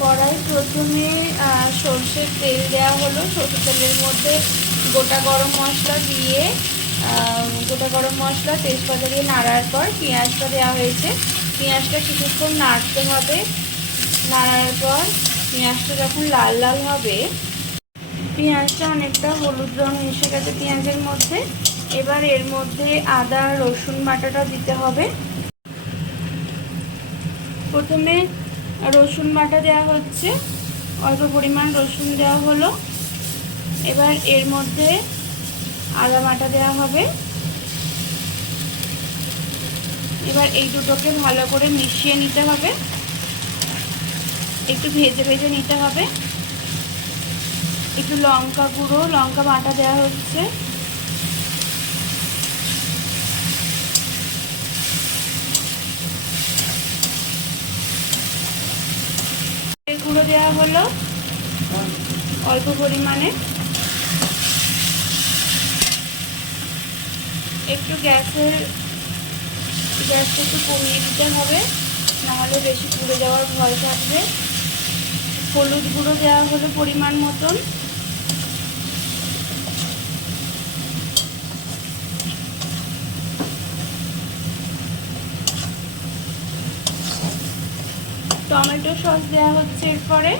কড়াই প্রথমে সর্ষের তেল দেওয়া হলো। সর্ষের তেলের মধ্যে গোটা গরম মশলা দিয়ে গোটা গরম মশলা, তেজপাতা দিয়ে নাড়ার পর পেঁয়াজটা দেওয়া হয়েছে। পেঁয়াজটা কিছুক্ষণ নাড়তে হবে। নাড়ার পর পেঁয়াজটা যখন লাল লাল হবে, পেঁয়াজটা অনেকটা হলুদ রং এসে গেছে পেঁয়াজের মধ্যে। এবার এর মধ্যে আদা, রসুন বাটাটা দিতে হবে। প্রথমে রসুন বাটা দেওয়া হচ্ছে। অল্প পরিমাণ রসুন দেওয়া হলো। এবার এর মধ্যে আদা বাটা দেওয়া হবে। এবার এই দুটোকে ভালো করে মিশিয়ে নিতে হবে। একটু ভেজে ভেজে নিতে হবে। একটু লঙ্কা গুঁড়ো, লঙ্কা বাটা দেওয়া হচ্ছে। গুঁড়ো দেওয়া হলো। অল্প পরিমাণে। একটু গ্যাসের, গ্যাসটা একটু কমিয়ে দিতে হবে, নাহলে বেশি পুড়ে যাওয়ার ভয় থাকবে। হলুদ গুঁড়ো দেওয়া হলো পরিমাণ মতন। টমেটো সস দেওয়া হচ্ছে এরপরে।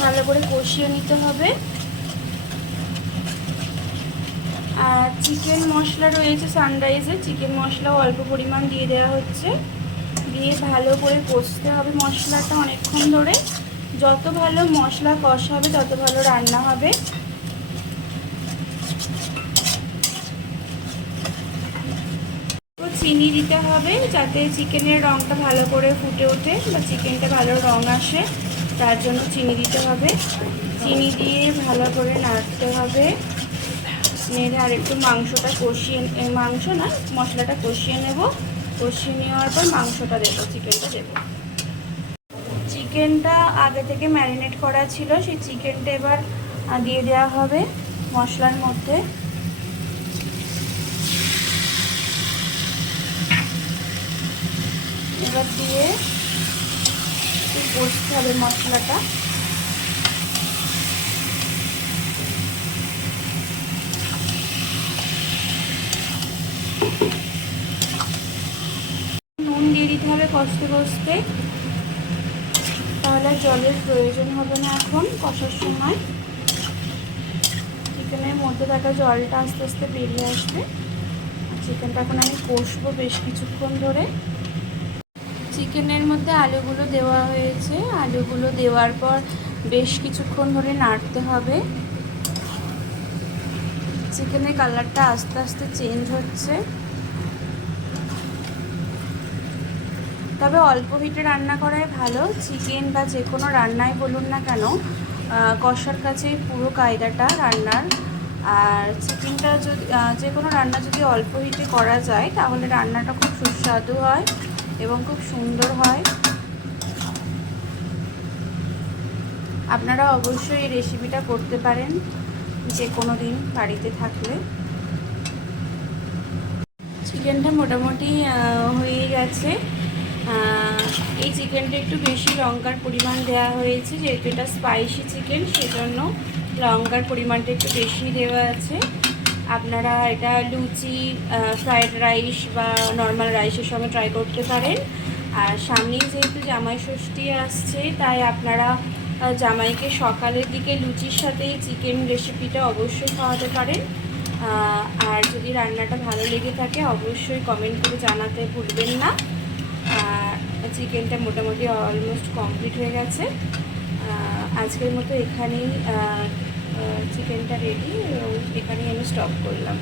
ভালো করে কষিয়ে নিতে হবে। আর চিকেন মশলা রয়েছে সানরাইজে, চিকেন মশলাও অল্প পরিমাণ দিয়ে দেওয়া হচ্ছে। দিয়ে ভালো করে কষতে হবে মশলাটা অনেকক্ষণ ধরে। যত ভালো মশলা কষা হবে, তত ভালো রান্না হবে। চিনি দিতে হবে যাতে চিকেনের রঙটা ভালো করে ফুটে ওঠে বা চিকেনটা ভালো রঙ আসে, তার জন্য চিনি দিতে হবে। চিনি দিয়ে ভালো করে নাড়তে হবে। নেড়ে আর একটু মাংসটা কষিয়ে মাংস না, মশলাটা কষিয়ে নেব। কষিয়ে নেওয়ার পর মাংসটা দেবো, চিকেনটা দেবো। চিকেনটা আগে থেকে ম্যারিনেট করা ছিল, সেই চিকেনটা এবার দিয়ে দেওয়া হবে মশলার মধ্যে। এবার দিয়ে একটু কষতে হবে মশলাটা। নুন দিয়ে দিতে হবে কষতে কষতে। তাহলে জলের প্রয়োজন হবে না এখন কষার সময়। চিকেনের মধ্যে থাকা জলটা আস্তে আস্তে বেরিয়ে আসবে। চিকেনটা এখন আমি কষবো বেশ কিছুক্ষণ ধরে। চিকেনের মধ্যে আলুগুলো দেওয়া হয়েছে। আলুগুলো দেওয়ার পর বেশ কিছুক্ষণ ধরে নাড়তে হবে। চিকেনের কালারটা আস্তে আস্তে চেঞ্জ হচ্ছে। তবে অল্প হিটে রান্না করাই ভালো। চিকেন বা যে কোনো রান্নাই বলুন না কেন কষার কাছে পুরো কায়দাটা রান্নার। আর চিকেনটা যদি যে কোনো রান্না যদি অল্প হিটে করা যায়, তাহলে রান্নাটা খুব সুস্বাদু হয়। এবং খুব সুন্দর হয়। আপনারা অবশ্যই এই রেসিপিটা করতে পারেন যে কোনো দিন বাড়িতে থাকলে। চিকেনটা মোটামুটি হয়ে গেছে। এই চিকেনটা একটু বেশি লঙ্কার পরিমাণ দেওয়া হয়েছে, যেহেতু এটা স্পাইসি চিকেন সেজন্য লঙ্কার পরিমাণটা একটু বেশি দেওয়া আছে। আপনারা এটা লুচি ফ্রায়েড রাইস বা নর্মাল রাইসের সঙ্গে ট্রাই করতে পারেন। আর সামনেই যেহেতু জামাই ষষ্ঠী আসছে, তাই আপনারা জামাইকে সকালের দিকে লুচির সাথেই চিকেন রেসিপিটা অবশ্যই খাওয়াতে পারেন। আর যদি রান্নাটা ভালো লেগে থাকে, অবশ্যই কমেন্ট করে জানাতে ভুলবেন না। চিকেনটা মোটামুটি অলমোস্ট কমপ্লিট হয়ে গেছে। আজকের মতো এখানেই চিকেনটা রেডি এখানেই আমি স্টপ করলাম।